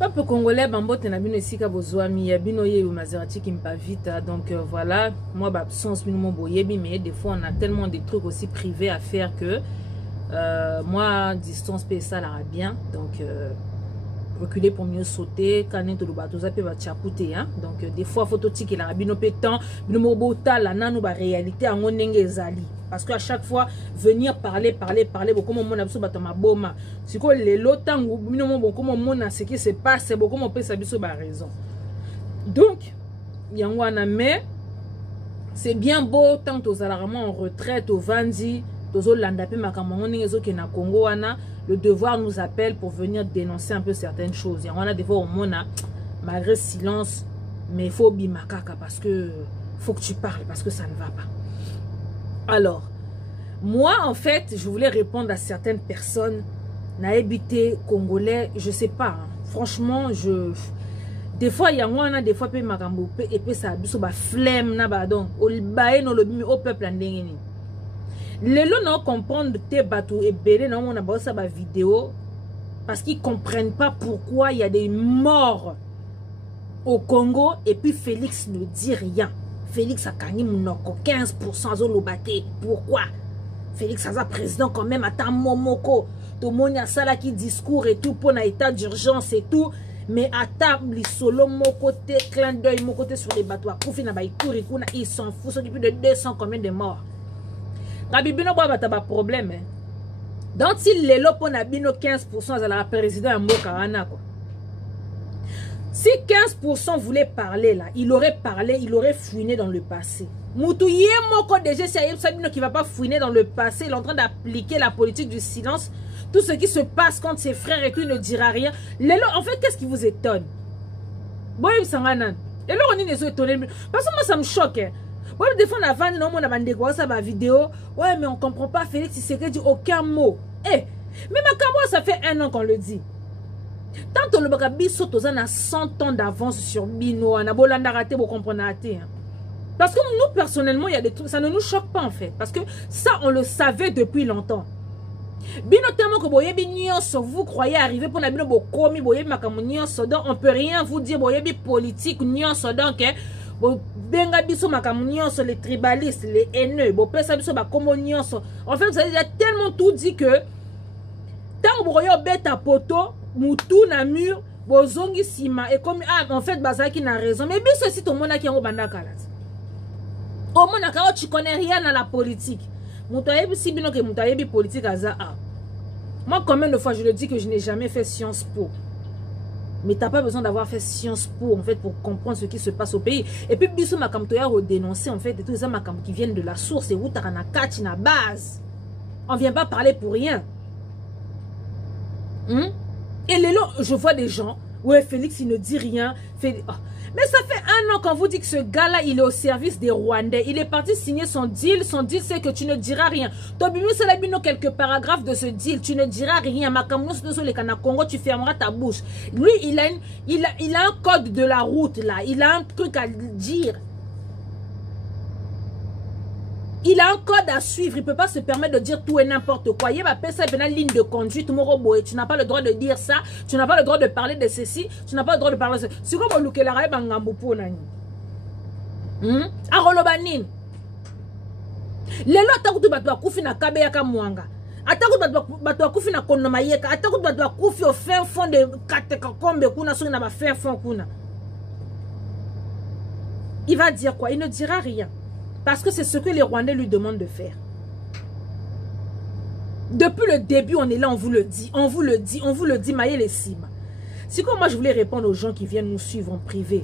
Peuple congolais, bambote na bino esika bozwami ya bino ye Maserati qui me pas vite. Donc voilà, moi absence bino mon boyebi, mais des fois on a tellement de trucs aussi privés à faire que moi distance paye ça là bien. Donc reculer pour mieux sauter, canet to bateau ça peut va chapouter hein. Donc des fois photo tiki la bino pétant, bino mobota la nanu ba réalité en nenge ezali. Parce qu'à chaque fois, venir parler, beaucoup de monde a ma boma. Si quoi les lotang ou beaucoup de monde a ce qui se passe, beaucoup de monde peut savoir raison. Donc, yangwana mais c'est bien beau tant aux alarmants en retraite, aux vandi, aux landapé makamongi ezo qui na Congo wana, le devoir nous appelle pour venir dénoncer un peu certaines choses. Yangwana des fois au monde malgré silence, mais il faut bimakaka parce que faut que tu parles parce que ça ne va pas. Alors, moi, en fait, je voulais répondre à certaines personnes. Naébité congolais, je sais pas. Hein. Franchement, des fois, il y a moi, des fois, peu makambo, et puis ça, biso ba flemme na ba donc, au baé no lobi au peuple ndengeni. Les gens ne comprennent tes bateaux et belé non on a ba ça ba vidéo parce qu'ils comprennent pas pourquoi il y a des morts au Congo et puis Félix ne dit rien. Félix a gagné 15% zolobate. Pourquoi? Félix a président quand même à Momoko. Tout le monde a ça là qui discours et tout pour un état d'urgence et tout. Mais à table, solo mon côté, clin d'œil, mon côté sur les bateaux. Ils s'en foutent. Ils sont plus de 200 combien de morts. Rabibino bois pas problème. Donc si les lopes on a bino 15% à la président à Mokarana quoi. Si 15% voulait parler là, il aurait parlé, il aurait fouiné dans le passé. Moutouye moko déjà c'est Sabino qui va pas fouiner dans le passé, il est en train d'appliquer la politique du silence. Tout ce qui se passe quand ses frères et tout ne dira rien. En fait, qu'est-ce qui vous étonne? Bon, il s'en va. Et là, on est étonné. Parce que moi, ça me choque. Bon, des fois, on a vendu, on a vendu ça ma vidéo. Ouais, mais on comprend pas. Félix, il s'est dit aucun mot. Eh, mais ma caméra, ça fait 1 an qu'on le dit. Tant que le bagabi saute aux a 100 ans d'avance sur Bino, on a beau raté, vous comprenez. Parce que nous, personnellement, il y a des trucs, ça ne nous choque pas en fait. Parce que ça, on le savait depuis longtemps. Bino tellement que boyebi nyonso, vous croyez arriver pour la bino bokomi, boyebi makamu nyonso, donc on peut rien vous dire, boyebi politique nyonso, donc benga biso makamu nyonso, les tribalistes, les haineux, bo pesa biso bakomo nyonso. En fait, vous savez, il y a tellement tout dit que tant que vous bête à poteau, moutou na mur, bozongi sima, et comme, ah, en fait, Bazaki n'a raison. Mais bien, c'est ton monde qui est au bandakalas. Au monde, tu connais rien à la politique. Moutayebi, si bien que Moutayebi politique à ça. Moi, combien de fois je le dis que je n'ai jamais fait Sciences Po. Mais tu n'as pas besoin d'avoir fait Sciences Po, en fait, pour comprendre ce qui se passe au pays. Et puis, biso makam toya redénoncer, en fait, et tous les makam qui viennent de la source, et où tu as na kati na base. On ne vient pas parler pour rien. Et les lots, je vois des gens, ouais, Félix, il ne dit rien. Mais ça fait 1 an qu'on vous dit que ce gars-là, il est au service des Rwandais. Il est parti signer son deal. Son deal, c'est que tu ne diras rien. Tobimi, c'est la bino quelques paragraphes de ce deal. Tu ne diras rien. Makamous, sur les Kana Congo, tu fermeras ta bouche. Lui, il a un code de la route, là. Il a un truc à dire. Il a un code à suivre. Il ne peut pas se permettre de dire tout et n'importe quoi. Il va passer une ligne de conduite. Tu n'as pas le droit de dire ça. Tu n'as pas le droit de parler de ceci. Tu n'as pas le droit de parler de ceci. C'est comme le que la raie bangambu pour nani. Arolobanin. Les lots takutu batwa kufi na kabe yaka mwanga. Atakutu batwa kufi na konoma yeka. Atakutu batwa kufi au fin fond de kateka kombe kuna so na ba fin fond kuna. Il va dire quoi? Il ne dira rien. Parce que c'est ce que les Rwandais lui demandent de faire. Depuis le début, on est là, on vous le dit. On vous le dit, on vous le dit, maïe les cimes. C'est comme moi, je voulais répondre aux gens qui viennent nous suivre en privé.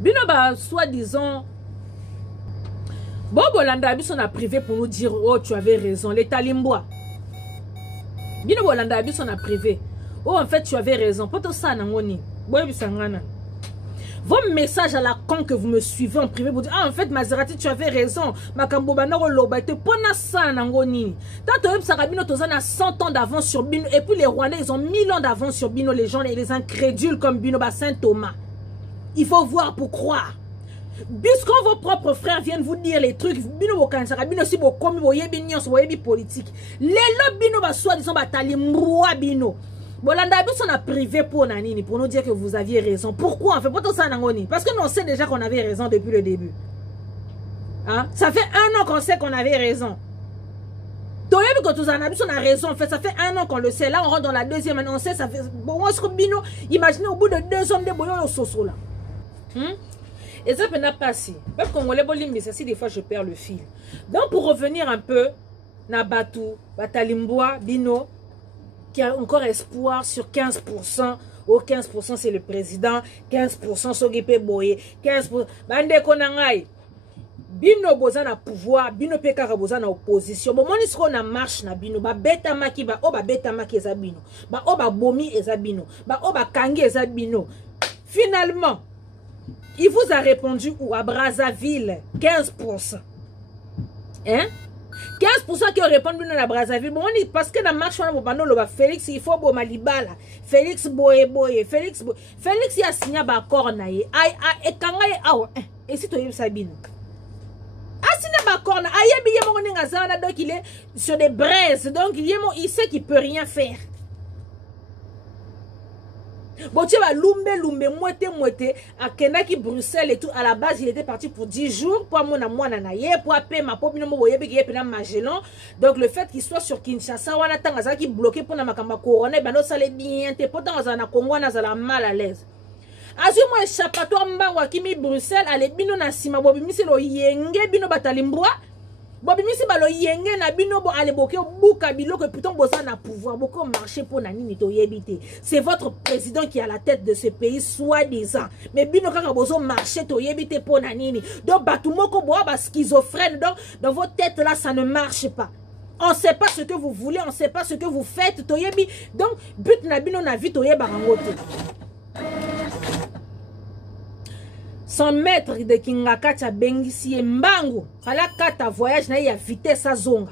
Binoba, soi-disant, Bobo Landa Abis, on a privé pour nous dire, oh, tu avais raison, les Talimbois. Binoba Landa Abis, on a privé. Oh, en fait, tu avais raison. Poto ça, nangoni. Boy, bisangana. Vos messages à la con que vous me suivez en privé, vous dites, ah, en fait, Maserati, tu avais raison. Makambo banaro loba, te pona ça, nangoni. Tant que Sarabino, Tozan a 100 ans d'avance sur Bino. Et puis les Rwandais, ils ont 1000 ans d'avance sur Bino. Les gens, les incrédules comme Bino, Saint Thomas. Il faut voir pour croire. Puisque vos propres frères viennent vous dire les trucs, Bino Bokansara, Bino si Bokomi, Boyebi Nyons, Boyebi politique. Les lobes Bino, soi-disant, Batali, Mroua Bino. Bolanda on a privé pour Nanini pour nous dire que vous aviez raison. Pourquoi en fait? Parce que nous on sait déjà qu'on avait raison depuis le début. Hein? Ça fait 1 an qu'on sait qu'on avait raison. On a raison. En fait, ça fait 1 an qu'on le sait. Là, on rentre dans la deuxième année. On sait, ça fait. Bon, imaginez au bout de 2 ans de boyaux au soso là. Et ça peut pas passer. Même Congolais, si des fois je perds le fil. Donc, pour revenir un peu, Nabatu, Batalimboa, Bino, qui a encore espoir sur 15%. Au 15%, c'est le président. 15% Sogepe Boye. 15%. Bande Konangai. Bino boza na pouvoir, bino pekara boza na opposition. Bon, moni siko na marche na bino, ba beta maki, ba o ba beta maki eza bino, ba o ba bomi eza bino, ba o ba kangi eza bino. Finalement, il vous a répondu où? À Brazzaville, 15%. Hein? 15% qui ont répondu à Brazzaville. Bon, parce que dans la marche, on a Félix, il faut Malibala. Félix Boye. Félix il a signé un accord. Et si tu as Sabine? Donc il est sur des braises, donc il sait qu'il peut rien faire. Bon, tu vas lumbe, moite, à Kenaki, Bruxelles et tout. À la base, il était parti pour 10 jours. Pour moi, pour appeler ma Magellan. Donc, le fait qu'il soit sur Kinshasa, on a qui bloqué pour ma couronne, ben, ça allait bien. Pourtant, on a Congo, on a mal à l'aise. Azuma échappatoire mba wakimi Bruxelles ale bino na sima bobi misi lo yenge bino batalimbwa bobi misi balo yenge na bino bo ale boke buka biloko putain bosa na pouvoir boko marcher pour na nini to yebite. C'est votre président qui est à la tête de ce pays soi-disant, mais bino kaka bozo marcher to yebite pour na nini. Donc batumoko bo ba schizophrène, donc dans votre tête là ça ne marche pas. On ne sait pas ce que vous voulez, on ne sait pas ce que vous faites to yebi. Donc but na bino na vie to yebarangote. Son maître de Kingakacha Bengisi Mbangu, ala kata voyage na ya vitesse à zonga.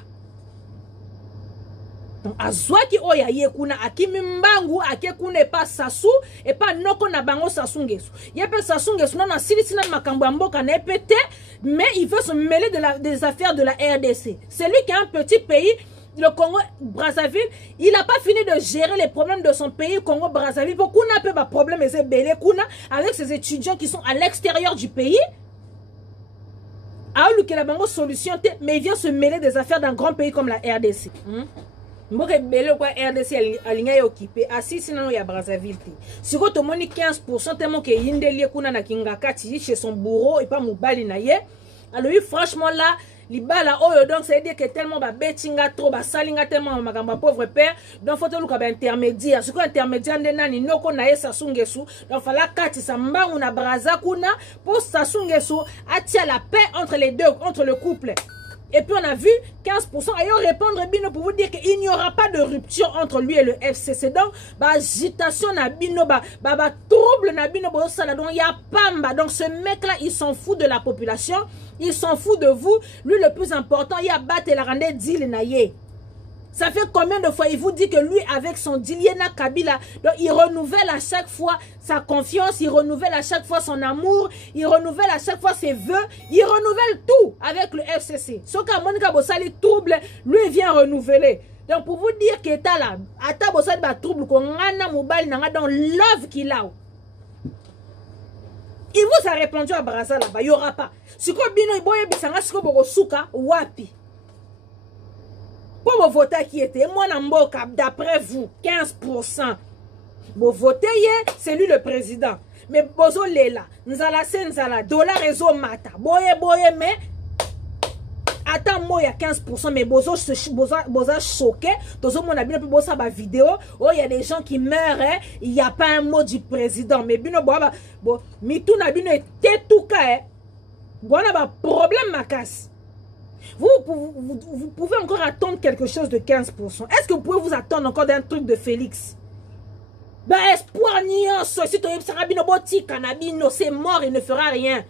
Donc azwaki oya yekuna akimi Mbangu akekune pas sasu et pas noko na bango sasungesu. Yepe sasungesu na silisi na makambo mboka na epete, mais il veut se mêler des affaires de la RDC. C'est lui qui a un petit pays. Le Congo Brazzaville, il n'a pas fini de gérer les problèmes de son pays, Congo Brazzaville. Pourquoi on a peu de problème avec ses étudiants qui sont à l'extérieur du pays? Alors qu'il a une solution, mais il vient se mêler des affaires d'un grand pays comme la RDC. RDC aligné occupé assis sinon il y a Brazzaville. Si vous avez 15% tellement que Yindeli kuna na Kingakati chez son bourreau et pas Moubali na ye. Alors franchement là libala oyo donc ça veut dire que tellement ba betinga trop ba salinga tellement makamba pauvre père donc faut tout ka intermédiaire ce ko intermédiaire ndenani noko na esa sungesu donc fala kati sa mbangu na braza kuna pour sa sungesu atia la paix entre les deux, entre le couple. Et puis on a vu 15% ayant répondre bino pour vous dire qu'il n'y aura pas de rupture entre lui et le FCC. Donc, agitation na bino, trouble na bino, donc il y a pamba. Donc ce mec là, il s'en fout de la population, il s'en fout de vous. Lui le plus important, il y a battu la rende deal na ye. Ça fait combien de fois il vous dit que lui, avec son Diliena Kabila, donc il renouvelle à chaque fois sa confiance, il renouvelle à chaque fois son amour, il renouvelle à chaque fois ses vœux, il renouvelle tout avec le FCC. Ce qu'à Monica Bossali trouble, lui il vient renouveler. Donc pour vous dire qu'il est là, Ata Bossali ba trouble, qu'on a mobile dans l'œuvre qu'il a. Il vous a répondu à Brazza là-bas, il n'y aura pas. Ce que Bino Iboye Bissanga, ce que Borosuka, Wapi. Pour vos voter qui était, moi, d'après vous, 15%. Vous votez, c'est lui le président. Mais bozo lela, nzala, dollar réseau mata. Boye, mais. Attends, moi, il y a 15%, mais bozo choqué. Tozo mon abino, puis bozo ba vidéo. Oh, il y a des gens qui meurent, il n'y a pas un mot du président. Mais bino, bon, mitou nabino était tout cas, bon, on a un problème, ma casse. Vous pouvez encore attendre quelque chose de 15%. Est-ce que vous pouvez vous attendre encore d'un truc de Félix? Ben, espoir, si c'est mort, il ne fera rien.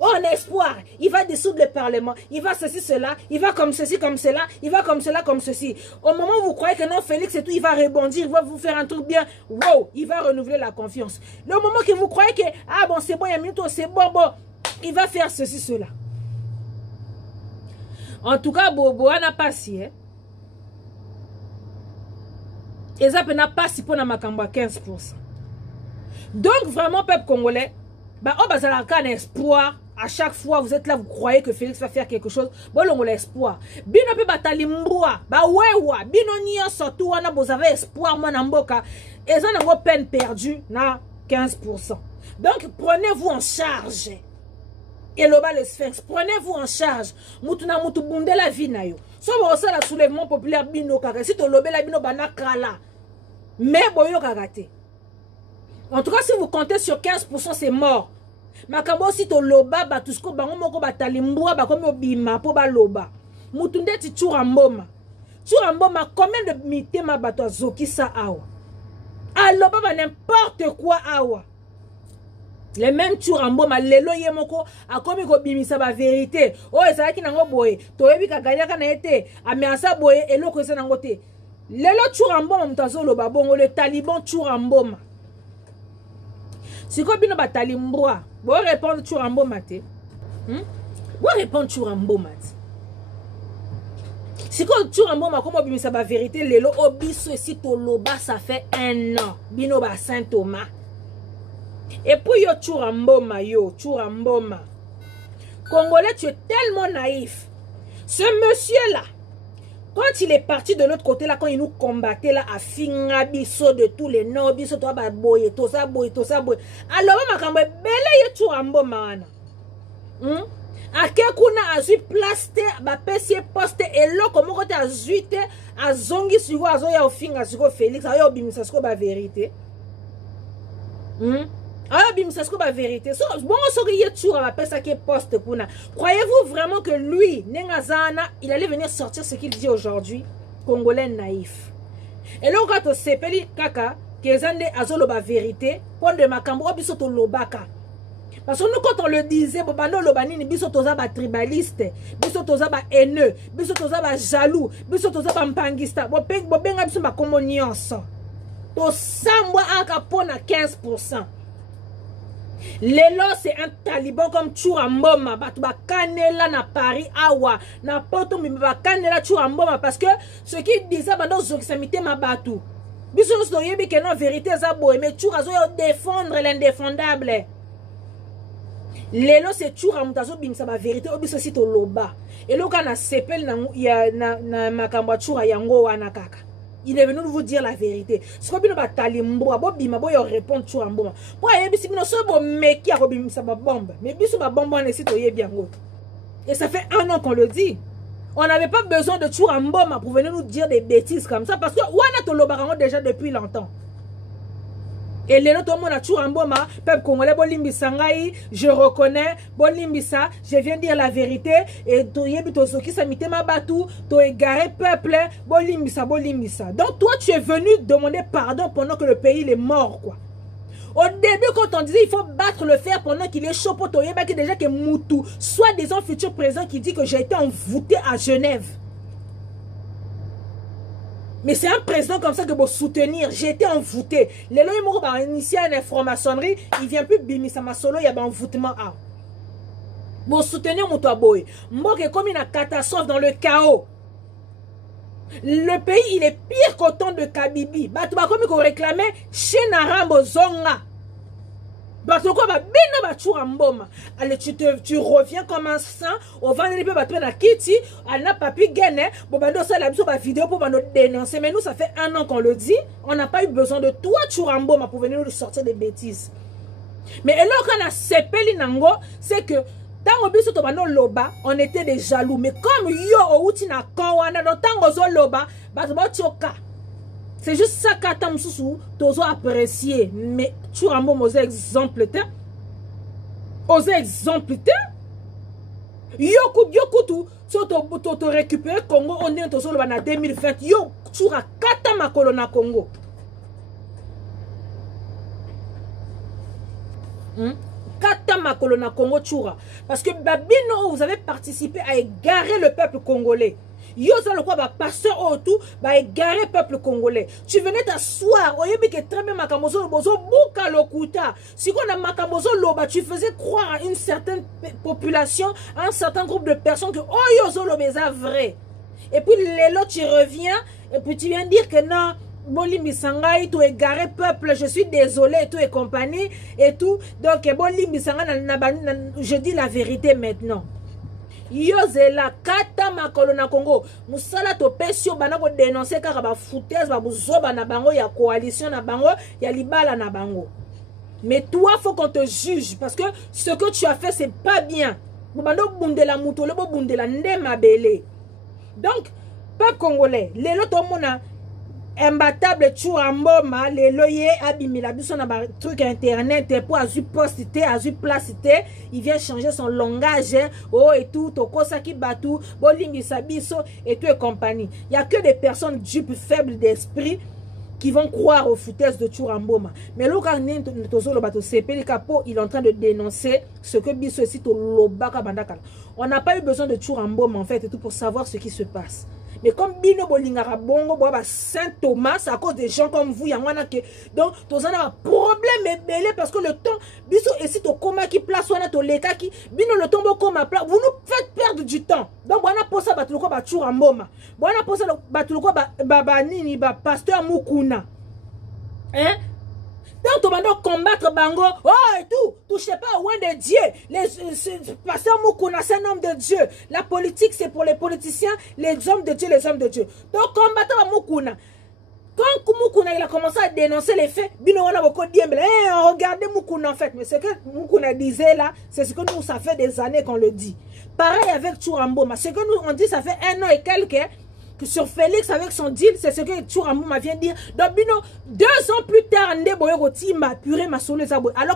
Oh, un espoir, il va dissoudre le Parlement, il va ceci, cela, il va comme ceci, comme cela, il va comme cela, comme ceci. Au moment où vous croyez que non, Félix et tout, il va rebondir, il va vous faire un truc bien, wow, il va renouveler la confiance. Le moment que vous croyez que, ah bon, c'est bon, il y a minute, c'est bon, il va faire ceci, cela. En tout cas, Bobo n'a pas si. Et ça n'a pas si pour na makamba 15%. Donc vraiment peuple congolais, bah on base la un espoir. À chaque fois vous êtes là, vous croyez que Félix va faire quelque chose. Bon on l'espoir. Bino pe batali mbwa, ba wewa, bino nyonso tout wana vous avez espoir moi na mboka. Et ça n'a peine perdue na 15%. Donc prenez-vous en charge. Et le bas le sphinx, prenez-vous en charge. Mutuna mutu bunde la vie na yo. So bo ça la soulèvement populaire bino kaka. Si to lobé la bino banakala. Mais boyo kagate. En tout cas, si vous comptez sur 15%, c'est mort. Makambo si to loba batusko bango moko batali mbwa bakomi obima po ba loba. Mutunde ti churamboma. Churamboma combien de mitema bato azokisa awa. Aloba ba n'importe quoi awa. Les mêmes churamboma lelo yemoko akomi ko bimisa ba vérité. Oh ezalaki nango boye. Toyebi kagaliaka na ete ameasa boye eloko esa nango te. Lelo churamboma mutazo loba bongo le taliban churamboma. Si vous avez batali mbwa, vous répondre churamboma te. Vous répondre churamboma te. Si vous churamboma comme vous sa vérité, lelo obiso si to loba ça fait 1 an. Bino ba Saint Thomas. Et puis yo churamboma yo, churamboma. Congolais, tu es tellement naïf. Ce monsieur là, quand il est parti de l'autre côté là, quand il nous combattait là, à finga biso de tous les noms, biso to ba boye, to sa boye, to sa boye. Alors makambo bele ye churambo mana. Akekuna azu plaste ba pesi poste elo komo kote azuite azongi siko azoya ofinga siko Félix ayo bimisa siko ba vérité. Ah, bim, c'est ce que la vérité. So, bon, poste. Croyez-vous vraiment que lui, Nengazana, il allait venir sortir ce qu'il dit aujourd'hui? Congolais naïf. Et là, quand on s'appelle Kaka, Kezande Azolo la vérité, pour de Makambo, bisoto lobaka. Parce que nous, quand on le disait, Bobano Lobanini, bisotoza ba tribaliste, bisotoza ba haineux, bisotoza ba jaloux, bisotoza ba mpangista, bobenga biso ba communiance. To sambwa akapona 15%. Lelo c'est un taliban comme Churamboma. Batu ba kanela na Paris awa. Na poto mi ba kanela Churamboma. Parce que ce qui disait bando zokisamite ma batu. Biso nous soyez que non vérité za boy. Mais Churazo yo défendre l'indéfendable. Lelo c'est Churamutazo bimsa ba vérité. Obiso si to loba. Et lo kana sepel na makamba Chura yango wana kaka. Il est venu vous dire la vérité. Ce que vous avez répondre sur un bon. Pour aller si nous sommes mec qui a robimé sa bombe. Mais biso ba bombe on est bien. Et ça fait 1 an qu'on le dit. On n'avait pas besoin de Churamboma pour venir nous dire des bêtises comme ça. Parce que on a tout le déjà depuis longtemps. Et les autres, on a Churamboma, peuple congolais, Bolimbi Sangai, je reconnais, Bolimbisa, je viens dire la vérité. Et Toyebi Tosoki, ça m'était ma batou, to égaré peuple, Bolimbisa, Bolimbisa. Donc toi, tu es venu demander pardon pendant que le pays il est mort, quoi. Au début, quand on disait il faut battre le fer pendant qu'il est chaud, pour Toyeba, qui déjà que Moutou, soit des gens futurs présents qui dit que j'ai été envoûté à Genève. Mais c'est un président comme ça que vous soutenir. J'ai été envoûté. Les lois m'ont initié une franc-maçonnerie. Il vient plus bimisa ma solo. Il y a un envoûtement. Vous soutenir mon boy. Mboke comme une catastrophe dans le chaos. Le pays il est pire qu'au temps de Kabibi. Batouba comme qu'on réclamait chez Narambo Zonga. Allez, tu reviens comme un saint. On va aller à Kitty. Elle n'a pas pu gagner. Bobando, ça la vidéo pour nous dénoncer. Mais nous, ça fait 1 an qu'on le dit. On n'a pas eu besoin de toi, Churamboma, pour venir nous sortir des bêtises. Mais là, quand on a sepeli nango, c'est que dans le loba, on était des jaloux. Mais comme yo outi na kawana, dans tango loba, batouba. C'est juste ça qu'attends sous tozo apprécier. Mais tu rambo aux exemples te. Aux exemples te. Yoku tout. So to récupérer Congo on est tozo le na 2020. Yo tu ra kata makolo na Congo. Kata makolo na Congo chura. Parce que Babino vous avez participé à égarer le peuple congolais. Yo ça le quoi ba pasteur autour ba égarer peuple congolais. Tu venais t'asseoir au yebi que très bien makamozo bozo buka lokuta. Si on a makamozo loba tu faisais croire à une certaine population, à un certain groupe de personnes que oh yo zo lobeza vrai. Et puis les lots tu reviens et puis tu viens dire que non Bolimbi Sangai, tout égaré peuple, je suis désolé, et tout et compagnie, et tout. Donc, Bolimbi Sangai, je dis la vérité maintenant. Yozela kata makolo na Congo musala to pesio banako dénoncer kaka ba foutaise ba buzoba na bango ya coalition na bango ya libala na bango. Mais toi faut qu'on te juge parce que ce que tu as fait c'est pas bien. Bando bundela mutolo bo bundela ndema belé. Donc peuple congolais, lelo to mona imbattable Churamboma, les loyers abimila biso na ba truc internet pour azu postité, azu placité, il vient changer son langage, oh et tout, tokosa ki batu, bolingi sabiso et tout et compagnie. Il y a que des personnes dupes, faibles d'esprit qui vont croire aux foutaises de Churamboma. Mais là, quand il est en train de dénoncer ce que biso ici to lobaka bandakala. On n'a pas eu besoin de Churamboma en fait et tout pour savoir ce qui se passe. Mais comme Bino Bolingara Bongo, Saint Thomas, à cause des gens comme vous, il y a donc, tu as un problème parce que le temps, Biso, et si tu coma qui place, on a ton l'état qui, Bino le tombeau comme à plat, vous nous faites perdre du temps. Donc, on a posé à Batuluko Bachuramboma. On a posé à Batuluko Babanini, Pasteur Mukuna. Hein? Donc, tu vas combattre Bango, oh et tout, touchez pas au loin de Dieu. Les pasteurs Mukuna, c'est un homme de Dieu. La politique, c'est pour les politiciens, les hommes de Dieu, les hommes de Dieu. Donc, combattre Mukuna. Quand Mukuna il a commencé à dénoncer les faits, Bino on a beaucoup dit, regardez Mukuna en fait. Mais ce que Mukuna disait là, c'est ce que nous, ça fait des années qu'on le dit. Pareil avec Churamboma. Ce que nous, on dit, ça fait 1 an et quelques. Sur Félix avec son deal, c'est ce que Churamboma vient dire. Donc, Bino, 2 ans plus tard, alors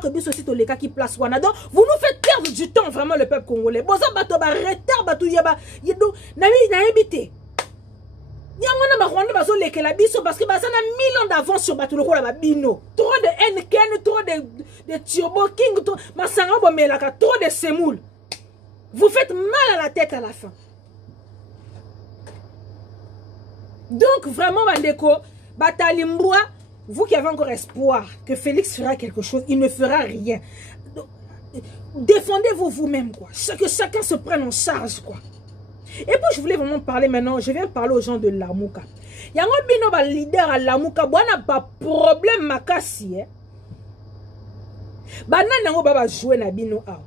que Biso aussi, les cas qui place Wana. Donc, vous nous faites perdre du temps, vraiment, le peuple congolais. Boza bato ba retard, bato yaba, yedo, na habité. Yamona ba Rwanda bazo leke la Biso parce que baza na 1000 ans d'avance sur bato loko la ba Bino. Trop de Henken, trop de Turbo King, masanga bomelaka, trop de semoule. Vous faites mal à la tête à la fin. Donc, vraiment, Bandeko, Batalimboua, vous qui avez encore espoir que Félix fera quelque chose, il ne fera rien. Défendez-vous vous-même, quoi. Que chacun se prenne en charge, quoi. Et puis, je voulais vraiment parler maintenant, je viens parler aux gens de Lamuka. Il y a un bino leader à Lamuka, bon, n'a pas problème, makasi, hein. Bana nango baba jouer na bino a.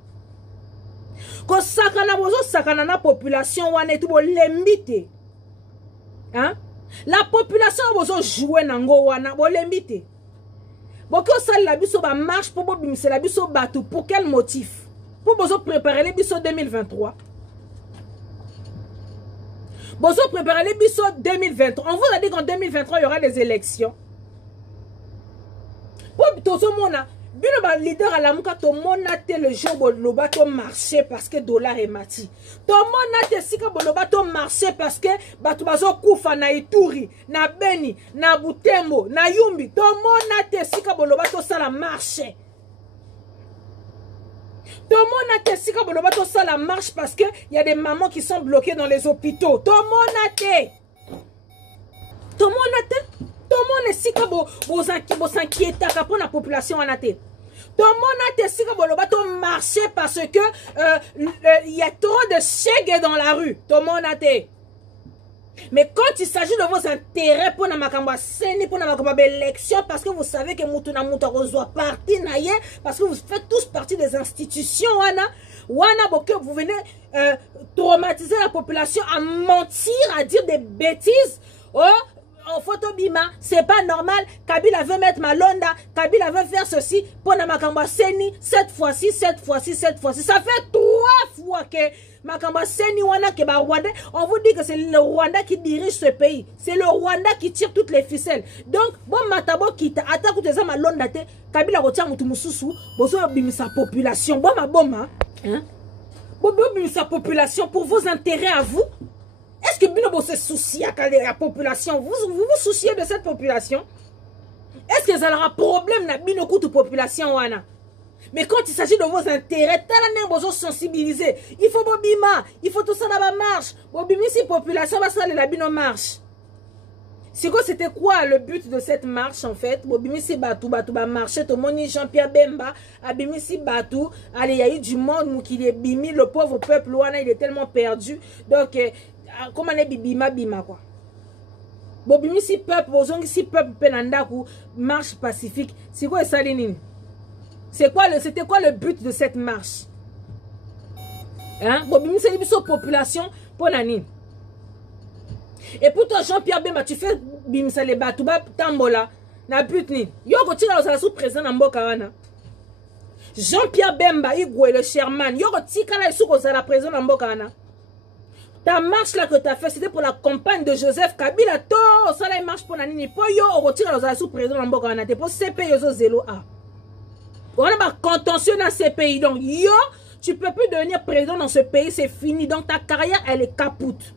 Ko sakana bozo sakana na population wane tout bo lembite. Hein? La population a joué nango wana bolembite. Boko sal la biso ba marche pour bimisa la biso batou pour quel motif? Pour bozo préparer les biso 2023. Bozo préparer les biso 2023. On vous a dit qu'en 2023 il y aura des élections. Pour tout ce monde bino ba leader à la muka to monate le jour bo lobato marché parce que dollar est mati. To monate sika bo lobato marché parce que batu bazo kufa na Ituri, na Beni, na Butembo, na Yumbi. To monate sika bo lobato sala marché. To monate sika bo lobato sala marche parce que il y a des mamans qui sont bloquées dans les hôpitaux. To monate. To monate. Tout le monde est si que vous s'inquiétez pour la population en athée. Tout le monde est si que vous bateau marcher parce que il y a trop de chèques dans la rue. Tout le monde a été. Mais quand il s'agit de vos intérêts pour la makamba seni pour la makamba élection parce que vous savez que Mutuna Muta reçoit partie naïe parce que vous faites tous partie des institutions wana boke vous venez traumatiser la population à mentir à dire des bêtises. Oh en photo bima, c'est pas normal. Kabila veut mettre Malonda, Kabila veut faire ceci pour Namakamba Seni, cette fois-ci. Ça fait 3 fois que Makamba Seni wana ke ba Rwanda, on vous dit que c'est le Rwanda qui dirige ce pays. C'est le Rwanda qui tire toutes les ficelles. Donc, bon matabo kita attaque les Malonda te, Kabila retient mutu mususu, bozo bimisa population, bon ma boma, hein? Bon bimisa population pour vos intérêts à vous. Est-ce que Bino se soucie à la population? Vous vous souciez de cette population? Est-ce que ça aura problème na Bino de population wana? Mais quand il s'agit de vos intérêts, t'as besoin de sensibiliser. Il faut bobima, il faut tout ça dans la marche. Bobimi si population va saler la Bino marche. C'est quoi, c'était quoi le but de cette marche en fait? Bobimi si batou ba marcher, tout le monde Jean-Pierre Bemba, abimi si batou, allez, il y a eu du monde qui est bimi, le pauvre peuple wana il est tellement perdu. Donc comment on est bima quoi. Bobimi si peuple, bozongi si peuple penandaku, marche pacifique. C'est quoi ça, Lénine? C'était quoi le but de cette marche? Hein? Bobimi c'est une population pour nani. Et pour toi, Jean-Pierre Bemba, tu fais bimisa les batouba tambola. Na but ni. Yo ko tira la sous-président na mboka wana. Jean-Pierre Bemba, Igwe le Sherman. Yo ko tika la sous la président na mboka wana. Ta marche là que tu as fait, c'était pour la campagne de Joseph Kabila. To, ça là, marche pour nani. Po yo, on retire la sous-président na mboka wana. Te pour CP yo zélo A. On a pas contentieux dans ces pays. Donc, yo, tu peux plus devenir président dans ce pays, c'est fini. Donc, ta carrière, elle est capoute.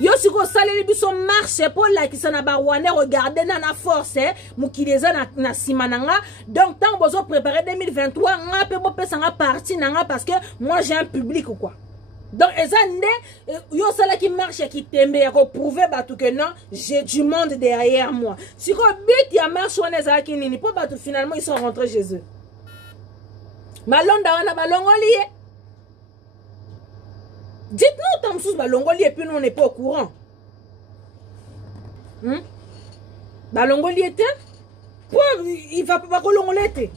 Yo si ko saleli biso marche pour la ki sana ba wane regarder na force mukileza na simananga. Donc tant bozo préparer 2023 nga pe bo pesa nga parti nanga parce que moi j'ai un public ou quoi. Donc ezande yo sala qui marche qui tembe ya ko prouver ba tout que non, j'ai du monde derrière moi. Si ko but ya marche on ezala ki nini pour ba tout finalement ils sont rentrés chez eux. Malonda wana balongoli. Dites-nous, Tamsous Balongoli, et puis nous, on n'est pas au courant. Balongoli était? Il va pas Balongoli était.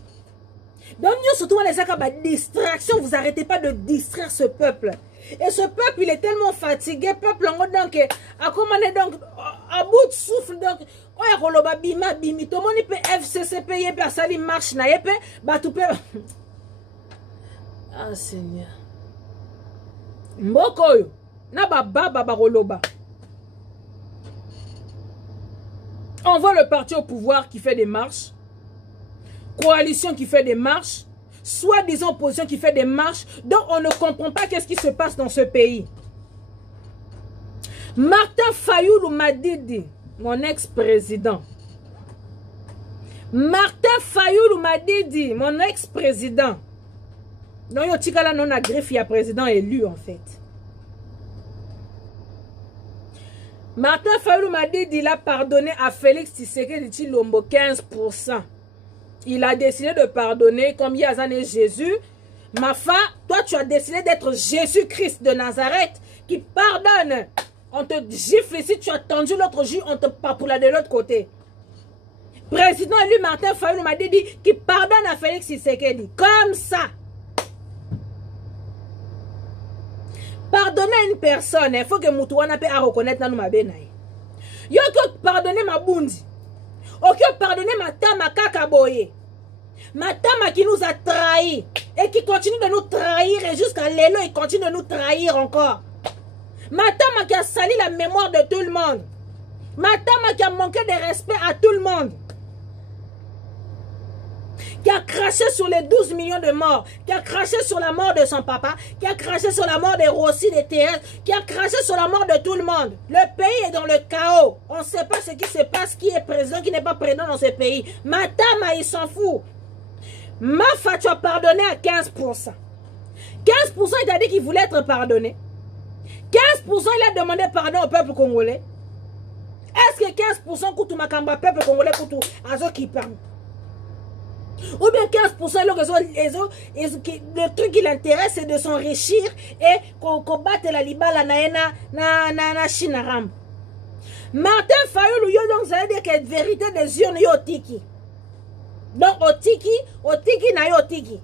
Donc, nous, surtout, les acabas distraction, vous arrêtez pas de distraire ce peuple. Et ce peuple, il est tellement fatigué, peuple, donc, à comment donc, à bout de souffle, donc, oh, il y a bima, bimi, tout le monde peut FCC payer, puis ça, il marche, na yep, bah, tout peut. Ah, Seigneur. Mbokoyo na baba roloba. On voit le parti au pouvoir qui fait des marches, coalition qui fait des marches, soi-disant opposition qui fait des marches, donc on ne comprend pas qu'est-ce qui se passe dans ce pays. Martin Fayoulou Madidi, mon ex-président. Martin Fayoulou Madidi, mon ex-président. Non, yo tikala non a greffe, il y a président élu en fait. Martin Fayoulou m'a dit qu'il a pardonné à Félix Tshisekedi Tshilombo 15%. Il a décidé de pardonner comme il y a années Jésus. Ma femme, toi tu as décidé d'être Jésus-Christ de Nazareth qui pardonne. On te gifle ici, tu as tendu l'autre jus, on te papoula de l'autre côté. Président élu Martin Fayoulou m'a dit qu'il pardonne à Félix Tshisekedi. Comme ça. Pardonner à une personne, il faut que Moutouana peut reconnaître dans ma benaï. Yo que pardonner ma bundi. Ok, pardonner ma tama kakaboye. Ma tama qui nous a trahis et qui continue de nous trahir et jusqu'à l'élo, il continue de nous trahir encore. Ma tama qui a sali la mémoire de tout le monde. Ma tama qui a manqué de respect à tout le monde. Qui a craché sur les 12 millions de morts, qui a craché sur la mort de son papa, qui a craché sur la mort de Rossi, de Thérèse, qui a craché sur la mort de tout le monde. Le pays est dans le chaos. On ne sait pas ce qui se passe, qui est président, qui n'est pas président dans ce pays. Matama, il s'en fout. Mafa, tu as pardonné à 15%. 15%, il a dit qu'il voulait être pardonné. 15%, il a demandé pardon au peuple congolais. Est-ce que 15% coûte Makamba, peuple congolais, coûte Azo qui parle? Ou bien 15% le truc qui l'intéresse c'est de s'enrichir et qu'on batte la libala na chinaram. Martin Fayoulou yo donc ça veut dire que vérité des urnes yo tiki. Donc otiki na yo tiki.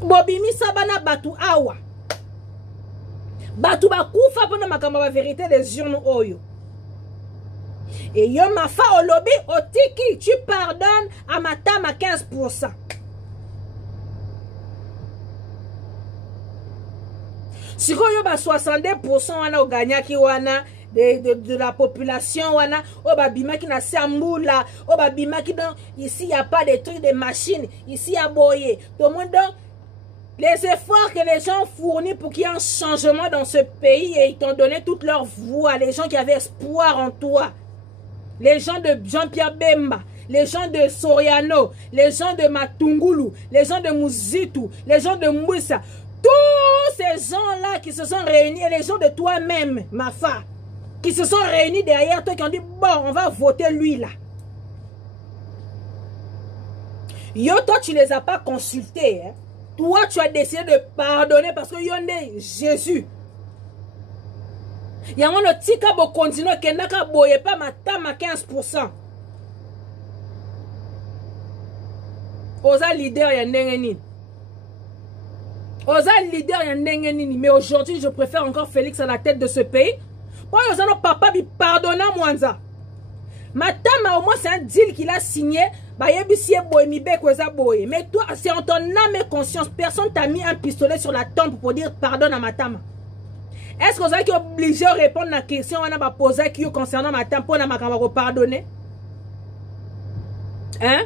Bobimi sabana batu awa. Batu bakufa pona makamba ba vérité des urnes oyo. Et yo ma fa au lobby, au tiki, tu pardonnes à ma tame à 15%. Si yo ba 62% wana au gagnaki wana de la population wana, au babima qui na samboula, au babima qui donc ici il y a pas de trucs de machines, ici il y a boyé. Tout le monde donc les efforts que les gens fournissent pour qu'il y ait un changement dans ce pays et ils t'ont donné toute leur voix, les gens qui avaient espoir en toi. Les gens de Jean-Pierre Bemba, les gens de Soriano, les gens de Matungulu, les gens de Muzitu, les gens de Moussa, tous ces gens-là qui se sont réunis, et les gens de toi-même, ma femme, qui se sont réunis derrière toi, qui ont dit, bon, on va voter lui là. Yo, toi, tu ne les as pas consultés. Hein? Toi, tu as décidé de pardonner parce que Yonde, Jésus. Yango no tika bo continuer kendaka boye pas matama 15%. Oza leader ya ndenge nini. Oza leader ya ndenge nini. Mais aujourd'hui, je préfère encore Félix à la tête de ce pays. Pour oza no papa bi pardonna Mwanza. Matama au moins c'est un deal qu'il a signé. Mais toi, c'est en ton âme et conscience. Personne t'a mis un pistolet sur la tempe pour dire pardonne à Matama. Est-ce que vous êtes obligé de répondre à la question qu'on a posée concernant Matama pour nous pardonner? Hein?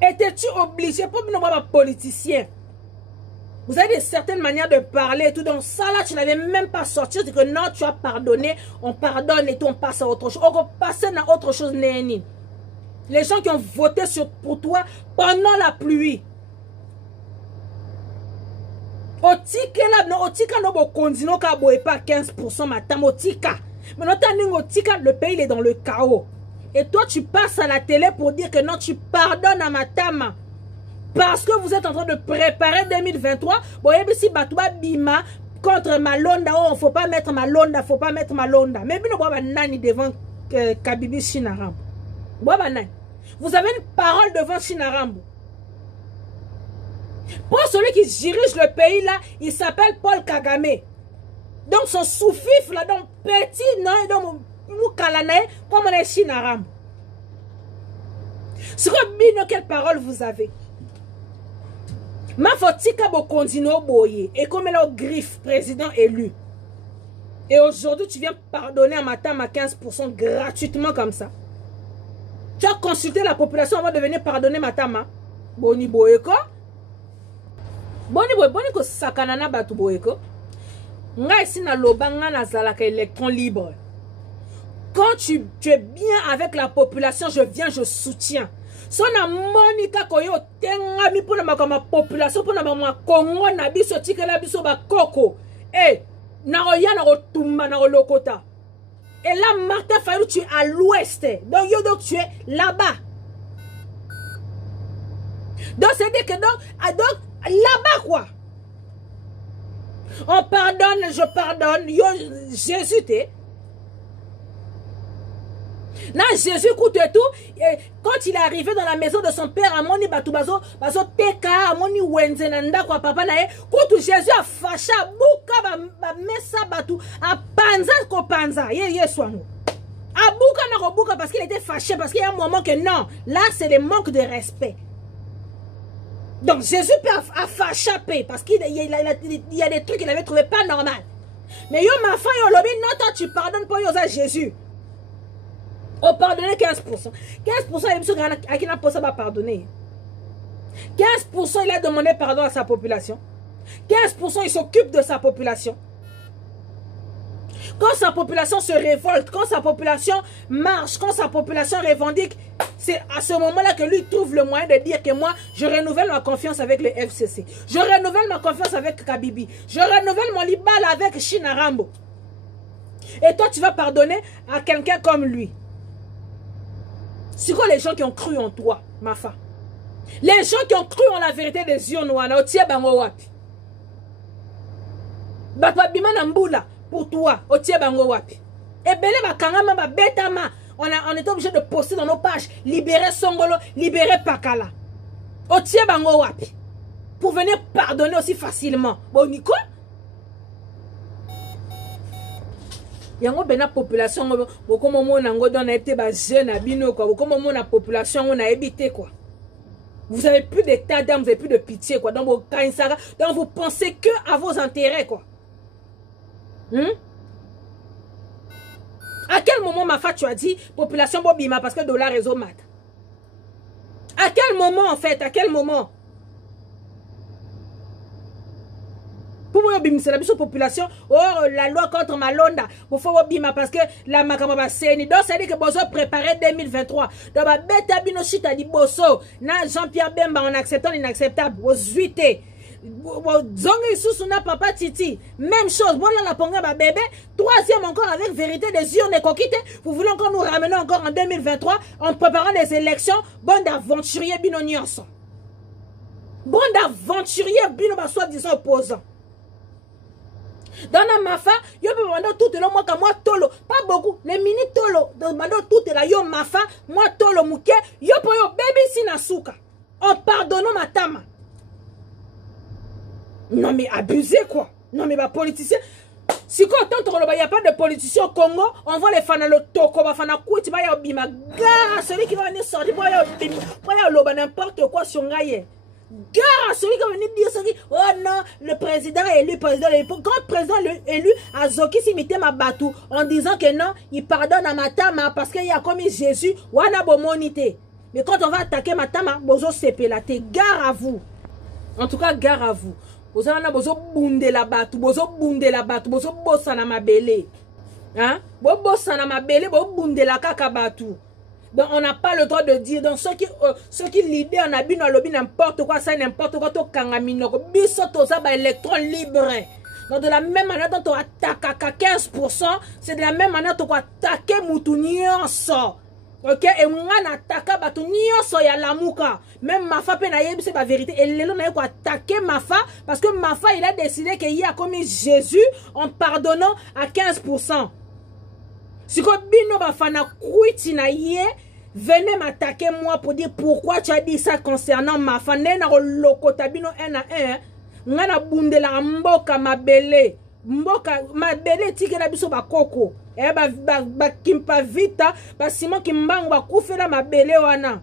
Étais-tu obligé pour nous avoir politicien? Vous avez certaines manières de parler et tout. Donc ça là, tu n'avais même pas sorti. C'est que non, tu as pardonné. On pardonne et tout, on passe à autre chose. On va passer à autre chose. Les gens qui ont voté pour toi pendant la pluie. Otika là, non, otika no bo kondino ka boye pas 15% matam otika. Mais non, otika, le pays il est dans le chaos. Et toi tu passes à la télé pour dire que non, tu pardonnes à Matama. Parce que vous êtes en train de préparer 2023. Boye si batouba bima contre Malonda. Oh, faut pas mettre Malonda, faut pas mettre Malonda. Mais bino boba nani devant Kabibi Chinarambo. Vous avez une parole devant Chinarambo. Pour celui qui dirige le pays là, il s'appelle Paul Kagame. Donc son sous-fif là, donc petit, non, donc nous kalanae, comme on est Chinarambo. Sur Bino, quelle parole vous avez? Ma fotika bo continuer boyer. Et comme elle est au griffe, président élu. Et aujourd'hui, tu viens pardonner à Matama 15% gratuitement comme ça. Tu as consulté la population avant de venir pardonner Matama. Boni boyeko. Boni boyeko sakanana batu boyeko. Nga ici na lobanga na zalaka électron libre. Quand tu es bien avec la population, je viens, je soutiens. So na monika koyo tenga mi pour ma population pour na ma Congo na biso tikela biso ba koko. Eh, na roya na rotumba na lokota. Et là, Martin Fayou, tu es à l'ouest. Donc, tu es là-bas. Donc, c'est-à-dire que donc là-bas, quoi. On pardonne, je pardonne. Yo, Jésus, t'es. Non, Jésus coûte tout. Et quand il est arrivé dans la maison de son père, à Moni Batoubazo, Bazo Teka, à Moni Wenzenanda, quoi, papa, nae, quand Jésus a fâché, Bouka, Messa Batou, à Panza, ko Panza, ye soigne. À Bouka, n'a Bouka, parce qu'il était fâché, parce qu'il y a un moment que non, là, c'est le manque de respect. Donc, Jésus a fâché, parce qu'il y a des trucs qu'il avait trouvé pas normal. Mais yo, ma femme, yo, lobby, non, toi, tu pardonnes pas, yo, à Jésus. On pardonnait 15%. 15%, il qui n'a pas ça pardonner. 15%, il a demandé pardon à sa population. 15%, il s'occupe de sa population. Quand sa population se révolte, quand sa population marche, quand sa population revendique, c'est à ce moment-là que lui trouve le moyen de dire que moi, je renouvelle ma confiance avec le FCC. Je renouvelle ma confiance avec Kabibi. Je renouvelle mon libal avec Chinarambo. Et toi, tu vas pardonner à quelqu'un comme lui. C'est quoi les gens qui ont cru en toi, ma femme? Les gens qui ont cru en la vérité des yeux noirs, pour toi, au bango wapi. Et belé bakangama ba betama. On est obligé de poster dans nos pages. Libérer Songolo, libérer Pakala. Au bango wapi. Pour venir pardonner aussi facilement. Bon, Nico? Yango bena population beaucoup moment nango don a été ba jeune abino quoi beaucoup moment la population on a habité quoi. Vous avez plus d'état d'âme, vous avez plus de pitié quoi. Donc vous pensez que à vos intérêts quoi. À quel moment ma femme tu as dit population bobima parce que dollar réseau mat? À quel moment en fait? À quel moment? Pour moi, c'est la population. Oh, la loi contre Malonda. Pour faire bima parce que la makamaba seni. Donc, ça dit que Bozo préparait 2023. Donc, beta bino chita di Bozo. Na Jean-Pierre Bemba en acceptant l'inacceptable. Aux 8 Zongi Susuna papa Titi. Même chose. Bon, là, la ponga ba bébé. Troisième encore avec vérité des yeux, on est coquité. Vous voulez encore nous ramener encore en 2023 en préparant les élections. Bon d'aventurier bino nyonso. Bon d'aventurier bino ba soi-disant opposant. Dans la mafa, yo peux demander tout le monde moi tolo, pas beaucoup, les mini tolo, demander tout la yo mafa, moi tolo muke, yo pour yo baby sinasuka. En pardonnant ma tama. Non mais abusé quoi. Non mais ma politicien. Si quand il n'y a pas de politiciens au Congo, on voit les fans le toko, les fans kouti, il y a bima gare celui qui va venir sortir, il y a n'importe quoi sur Ngaye. Gare celui qui va venir dire ça, oh non, le président est élu, quand le président est élu, Azoki s'imite ma batou, en disant que non, il pardonne à ma tama parce qu'il y a commis Jésus, wana bomonité. Mais quand on va attaquer ma tama, bozo sepelate, gare à vous. En tout cas, gare à vous. Vous avez bunde la batou, bozo bunde la batou, bozo bossa na mabele. Hein? Bo bossa na mabele, bo bunde la kaka batou. Donc on n'a pas le droit de dire. Donc ceux qui l'idée on a bien lobby n'importe quoi, ça n'importe quoi, to kangamino, biso to ça ba électron libre. Donc de la même manière dont on attaque à 15%, c'est de la même manière dont on attaque moutounionso. Ok, et moi n'attaque batu nyonso ya lamuka. Même Mafa pe na yebi c'est la vérité. Et lelo na yeko attaquer Mafa parce que Mafa il a décidé qu'il y a commis Jésus en pardonnant à 15%. Si ko bino bafana kuiti na ye, venez m'attaquer moi pour dire pourquoi tu as dit ça concernant Mafa. Nena ko lokota bino un à un. Ngana bundela mboka mabele. Mboka mabele tike na biso bakoko. Kimpa vita basimo kimbangu bakufela mabele wana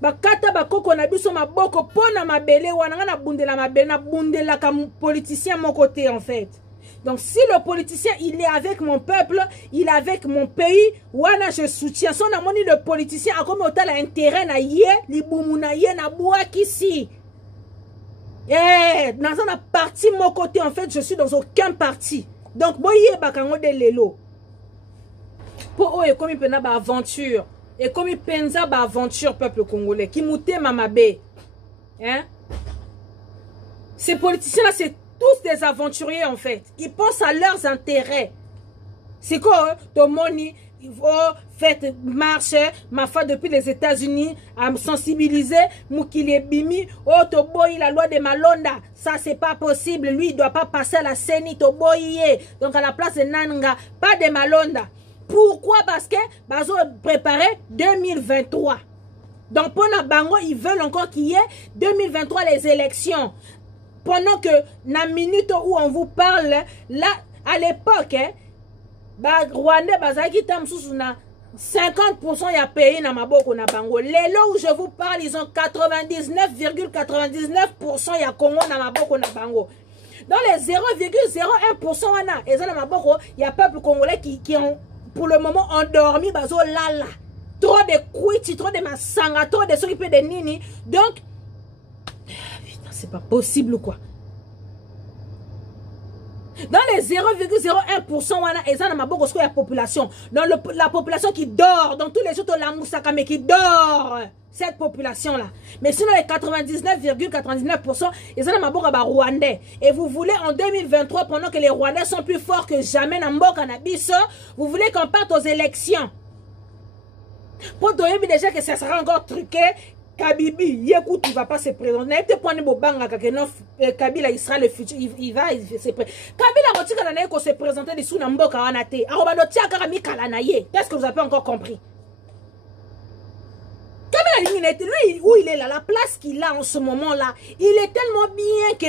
bakata bakoko na biso maboko pona mabele wana ngana bundela mabele na bundela comme politicien mon côté en fait. Donc si le politicien il est avec mon peuple, il est avec mon pays, wana je soutiens son amoni le politicien a comme autant l'intérêt na ye libumu na ye na boakisi. Dans une partie mon côté en fait je suis dans aucun parti. Donc, boye bakango de lelo. Pour eux, comme il peut ba aventure. Et comme il pensa ba aventure, peuple congolais. Qui mouté mamabe. Hein? Ces politiciens-là, c'est tous des aventuriers, en fait. Ils pensent à leurs intérêts. C'est quoi, ton money? Il faut faire marche, ma foi depuis les États-Unis, à me sensibiliser, Moukile Bimi, oh Toboy, la loi de Malonda, ça c'est pas possible, lui il doit pas passer à la CENI, Toboy, donc à la place de Nanga, pas de Malonda. Pourquoi? Parce que Bazo préparé 2023. Donc pour la Bango, ils veulent encore qu'il y ait 2023 les élections. Pendant que la minute où on vous parle, là, à l'époque, Rwanda bazaki tamsusu na 50% ya pays na maboko na bango. Lelo où je vous parle, ils ont 99,99% ya Congo na maboko na bango. Dans les 0,01% wana, et ça na maboko, il y a peuple congolais qui ont pour le moment endormi bazo lala. Trop de kuiti, trop de masanga, trop de s'occuper de nini. Donc putain, c'est pas possible quoi. Dans les 0,01% et ça n'a pas beaucoup de population. Dans la population qui dort, dans tous les autres la moussaka mais qui dort, cette population là. Mais sinon les 99,99% et ça n'a pas beaucoup de Rwandais. Et vous voulez en 2023 pendant que les Rwandais sont plus forts que jamais dans Mboka na biso, vous voulez qu'on parte aux élections. Pour donner déjà que ça sera encore truqué. Kabibi, écoute, il va pas se présenter. N'était pas Bobanga Kabila, il sera le futur. Il va se présenter. Kabila, quand il se présenter des sous Namboka Anate. Qu'est-ce que vous avez encore compris? Kabila, lui, où il est là, la place qu'il a en ce moment-là, il est tellement bien que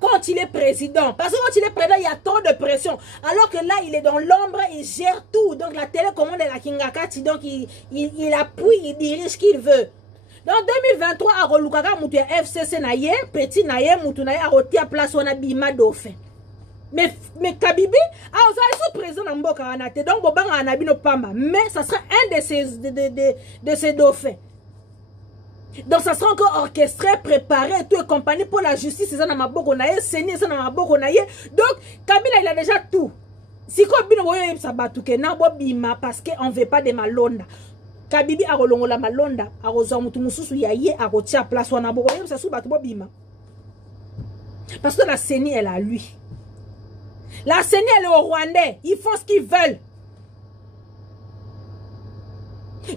quand il est président, parce que quand il est président, il y a trop de pression. Alors que là, il est dans l'ombre, il gère tout. Donc la télécommande est la Kingakati, donc il appuie, il dirige ce qu'il veut. Dans 2023, à Rolukaka, Moutia FCC naye, petit naye, Moutou naye, à Rotia place, on a Bima Dauphin. Mais Kabibi, vous avez ce président en Mboka Anate, donc Bobanga Anabino Pamba. Mais ça sera un de ces dauphins. Donc ça sera encore orchestré, préparé, tout et compagnie pour la justice, c'est ça dans ma boko naye, Séni, ça dans ma boko naye. Donc, Kabila, il a déjà tout. Si Kabila, vous voyez, ça batouke, n'a pas Bima, parce qu'on ne veut pas de Malonda. Kabibi a rolongo la Malonda, a rosa mutu mususu ya ye a rotia place wana boko yem sa sou batu bima. Parce que la CENI elle a lui. La CENI elle est au Rwandais, ils font ce qu'ils veulent.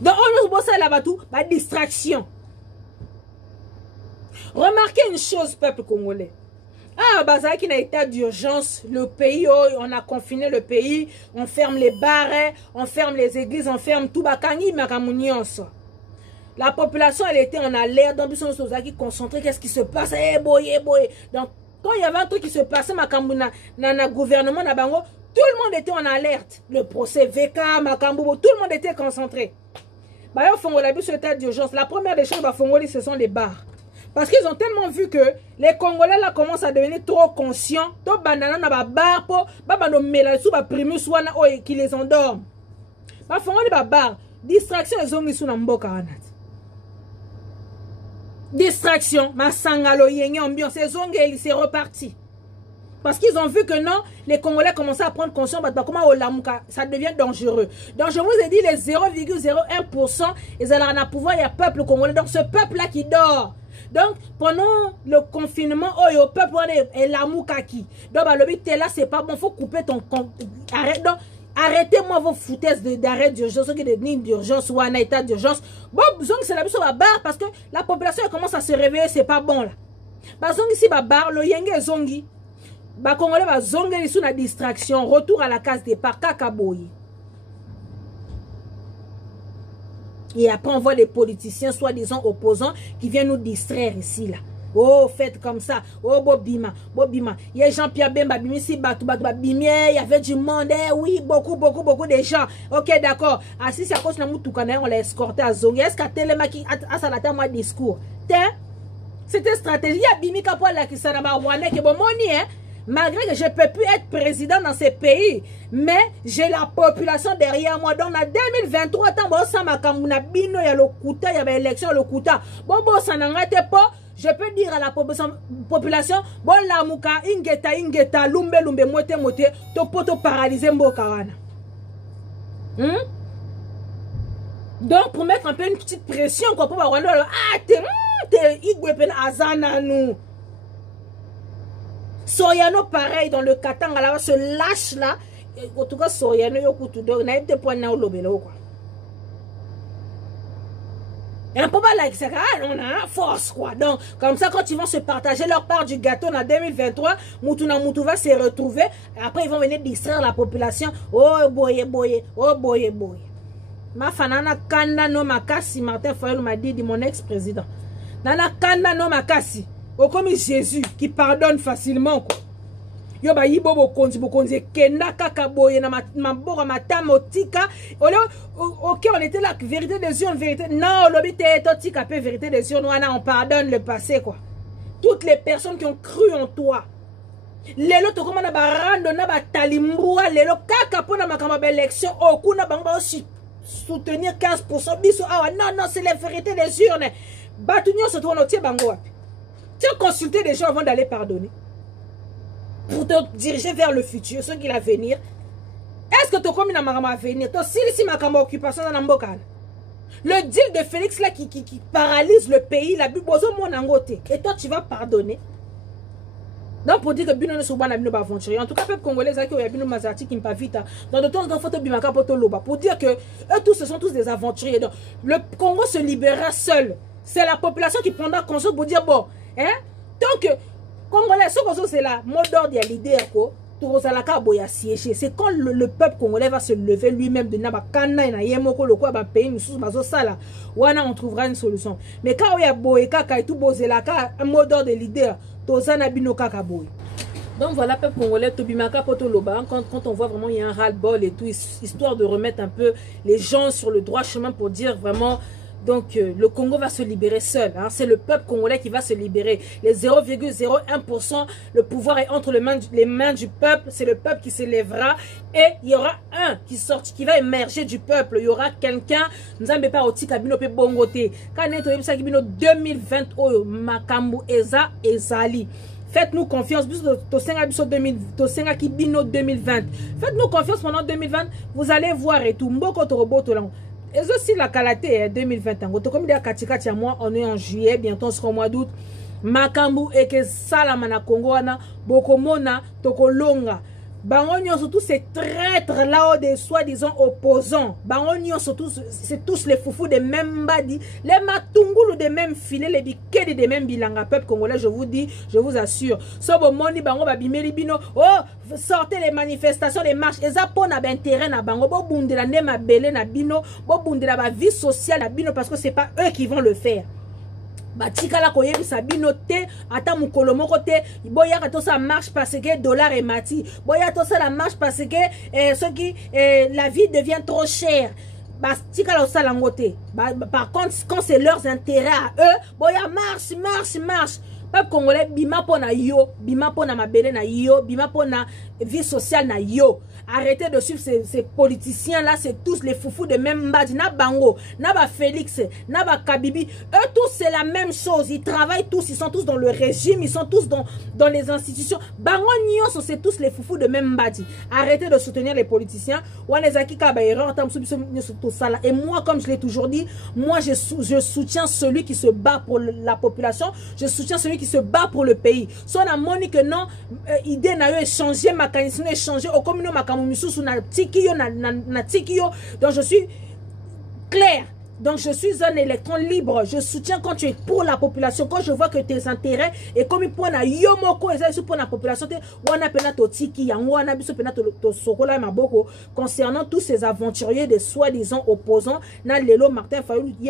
Donc on nous bosse là batu, ba distraction. Remarquez une chose peuple congolais. Ah, Bazar qui n'a état d'urgence, le pays, on a confiné le pays, on ferme les bars, on ferme les églises, on ferme tout. La population, elle était en alerte, donc ils sont qui concentrés, qu'est-ce qui se passe? Donc, quand il y avait un truc qui se passait, dans le gouvernement, tout le monde était en alerte. Le procès VK, Makambo, tout le monde était concentré. Bah, au fond, on a vu ce état d'urgence. La première des choses, ce sont les bars. Parce qu'ils ont tellement vu que les Congolais là commencent à devenir trop conscients. Tout banana na bar pour qui les endorment. Bah font les bar. Distraction ils ont mis sous mboka anat. Distraction, masangalo yenye ambiance zongeli c'est reparti. Parce qu'ils ont vu que non, les Congolais commençaient à prendre conscience, comment ça devient dangereux. Donc je vous ai dit les 0,01%, ils allaient en pouvoir, il y a peuple congolais. Donc ce peuple-là qui dort. Donc pendant le confinement, le peuple est la moukaki. Donc le but là, c'est pas bon, il faut couper ton compte. Arrêtez-moi vos foutaises d'arrêt d'urgence, d'urgence ou un état d'urgence. Bon, c'est la mission à barre parce que la population commence à se réveiller, c'est pas bon là. Parce que ici, barre, le yenge zongi. Bah Congolais va zonger sous la distraction, retour à la case départ, kakaboyi. Et après on voit des politiciens soi-disant opposants qui viennent nous distraire ici là. Oh faites comme ça, oh bobima. Il y a Jean-Pierre Bemba, Bimisi Bimie, il y avait du monde, oui, beaucoup de gens. Ok d'accord, assis à cause de Moutoukane, on l'a escorté à Zongi. Est-ce qu'à Télémaki à Salata moi discours? C'était stratégie, il y a Bimika pour la qui s'en a marwané, qui est bon moni, hein. Malgré que je ne peux plus être président dans ces pays, mais j'ai la population derrière moi. Donc, en 2023, il y a le Kouta, il y a l'élection, le Kouta. Bon, ça n'arrête pas. Je peux dire à la population, bon, la mouka, ingeta, lumbe, mote, to paralysé, mbokawana. Donc, pour mettre un peu une petite pression, quoi, pour voir, t'es igwepen azana, nous. Soriano pareil dans le Katanga là, ce lâche là, en tout cas Soriano yokutu donc n'a été point na lobelo quoi. Et un peu là ça on a force quoi. Donc comme ça quand ils vont se partager leur part du gâteau en 2023, Mutuna Mutu va se retrouver, après ils vont venir distraire la population. Oh boye. Ma fanana kanda no makasi, Martin Fayulu m'a dit mon ex-président. Nana kanda no makasi. Oh, comme Jésus qui pardonne facilement quoi. Yo ba yibo bokonzi kenda kaka boye na mabora matamotika. OK, on était là vérité des yeux, vérité. Non, l'obité totika pe vérité des yeux, on pardonne le passé quoi. Toutes les personnes qui ont cru en toi. Lelo to koma na barando na batalimbua lelo kaka pona makamba élection okuna banga aussi soutenir 15% biso ah non c'est la vérité des urnes. Batunyo se tourne au tie bango wapi. Tu as consulté des gens avant d'aller pardonner. Pour te diriger vers le futur, ce qui va venir. Est-ce que tu as commis à venir? Si ma occupation dans l'ambocane. Le deal de Félix là qui paralyse le pays, la bubozo mon angoté. Et toi tu vas pardonner. Donc pour dire que Bino ne soit pas aventurier. En tout cas, peuple congolais, qui a Bino Mazati qui me pas vite. Dans de temps en temps, Bimaka Potoloba. Pour dire que eux tous, ce sont tous des aventuriers. Donc le Congo se libérera seul. C'est la population qui prendra conscience pour dire bon. Hein? Donc, Congolais, c'est là, mot d'ordre, il y a l'idée, c'est quand le peuple congolais va se lever lui-même de Nabakana et le pays, on trouvera une solution. Mais quand il y a Boyeka, un mot d'ordre de leader, Tozana Bino Kakaboy. Donc voilà, peuple congolais, Tobimaka Potoloba, quand on voit vraiment il y a un ras-le-bol et tout, histoire de remettre un peu les gens sur le droit chemin pour dire vraiment. Donc, le Congo va se libérer seul. Hein. C'est le peuple congolais qui va se libérer. Les 0,01%, le pouvoir est entre les mains du peuple. C'est le peuple qui se lèvera. Et il y aura un qui va émerger du peuple. Il y aura quelqu'un. Nous n'avons pas aussi Kabino pe bongote. Quand on est 2020, Makambu Eza Ezali. Faites-nous confiance. Faites-nous confiance pendant 2020. Vous allez voir et tout. Mboko Torobo Tolang. Et aussi la qualité 2021. Comme dit à Katika moi, on est en juillet, bientôt on sera au mois d'août. Makambu et que Salamana Congo ana Bokomona Tokolonga. Bango surtout ces traîtres là des soi-disant opposants. Bango surtout c'est tous les foufous des mêmes badi, les matungulu des mêmes filets, les bikedi des mêmes bilanga peuple congolais, je vous dis, je vous assure. Sobo moni bango babimeli bino, oh sortez les manifestations, les marches, eza pona ba intérêt na bango, bo bundela ne mabele na bino, bo bundela ba vie sociale na bino parce que c'est pas eux qui vont le faire. Batikala koyebisa bino te ata mukolo moko te boya ka to ça marche parce que dollar est mati boya to ça la marche parce que ce qui la vie devient trop chère. Batikala osala ngote. Par contre quand c'est leurs intérêts à eux boya marche peuple congolais bima pona yo bima pona mabele na yo bima pona vie sociale na yo. Arrêtez de suivre ces politiciens-là, c'est tous les foufous de même badi. Na Bango, na ba Félix, na ba Kabibi. Eux tous, c'est la même chose. Ils travaillent tous, ils sont tous dans le régime, ils sont tous dans les institutions. Bango Nyonso, c'est tous les foufous de même badi. Arrêtez de soutenir les politiciens. Et moi, comme je l'ai toujours dit, moi, je soutiens celui qui se bat pour la population. Je soutiens celui qui se bat pour le pays. Soit la monique non, idée n'a eu échangé, mécanisme échangé, au commun donc je suis clair. Donc je suis un électron libre. Je soutiens quand tu es pour la population. Quand je vois que tes intérêts et comme il pour la yomoko et ça pour la population, concernant tous ces aventuriers des soi-disant opposants, na lelo Martin Fayulu qui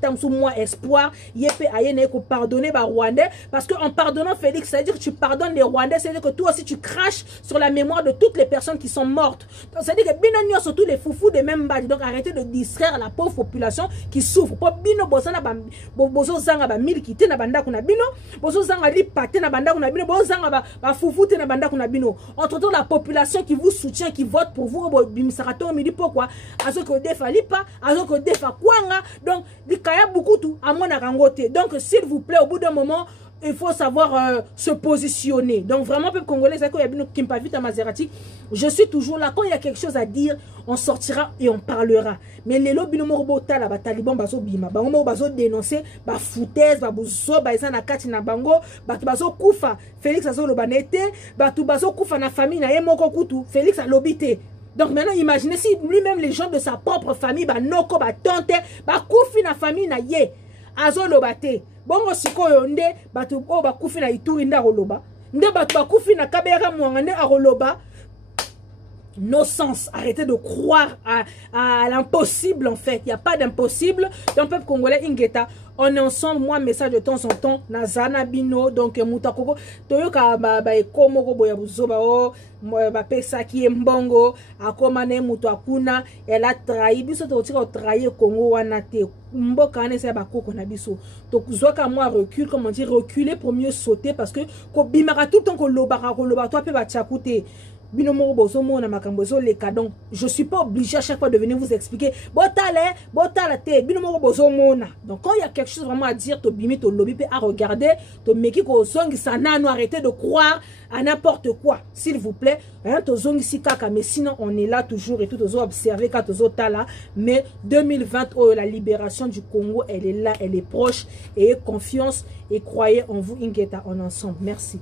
t'a moi espoir, yepé ayene ko pardonner ba Rwandais parce que en pardonnant Félix, ça veut dire que tu pardonnes les Rwandais, c'est à dire que toi aussi tu craches sur la mémoire de toutes les personnes qui sont mortes. Donc ça veut dire que binanyo surtout les foufous de même badi. Donc arrêtez de distraire la pauvre population qui souffre. Po bino bosana ba bozo zanga ba miliki na banda kuna bino, bozo zanga li paté na banda kuna bino, bozo zanga ba foufou na banda kuna bino. Entre-temps la population qui vous soutient, qui vote pour vous, bimisarato midi pourquoi azoko defa lipa, azoko defa kwanga. Donc li kaya beaucoup tout à mon arangote. Donc s'il vous plaît au bout d'un moment il faut savoir se positionner. Donc vraiment, peuple congolais, je suis toujours là. Quand il y a quelque chose à dire, on sortira et on parlera. Mais les lobbies la taliban bazo bima, bazo dénoncer, ba foutaise, ba bouzo, ba na kati na bango, ba bazo kufa. Félix azo lobanete, ba tu bazo kufa na famille na yemoko kutu. Félix a lobité. Donc maintenant, imaginez si lui-même les gens de sa propre famille, ba noko, ba tante, ba kufi na famille na ye, azo lobate. Bongo sikoyo nde batu o bakufi na Ituri nda roloba nde batu bakufi na Kabera Mwanga nde aroloba. No sens. Arrêtez de croire à l'impossible en fait. Il n'y a pas d'impossible. Dans le peuple congolais Ingeta, on est ensemble. Moi message de temps en temps Nazana Bino donc Mutakoko Toyoka ba ekomo boya buzoba o ba pesa ki mbongo akoma ne mutu akuna elle a trahi biso to tika trahi Congo wana te mboka ne se ba koko na biso to zoka moi recule comme on dit reculer pour mieux sauter parce que ko bimaka tout le temps ko lobaka toi pe ba tchakute. Je ne suis pas obligé à chaque fois de venir vous expliquer. Donc quand il y a quelque chose vraiment à dire, à regarder, arrêtez de croire à n'importe quoi, s'il vous plaît. Mais sinon, on est là toujours et tout observer mais 2020, la libération du Congo, elle est là, elle est proche. Et confiance et croyez en vous, Ingeta, on est ensemble. Merci.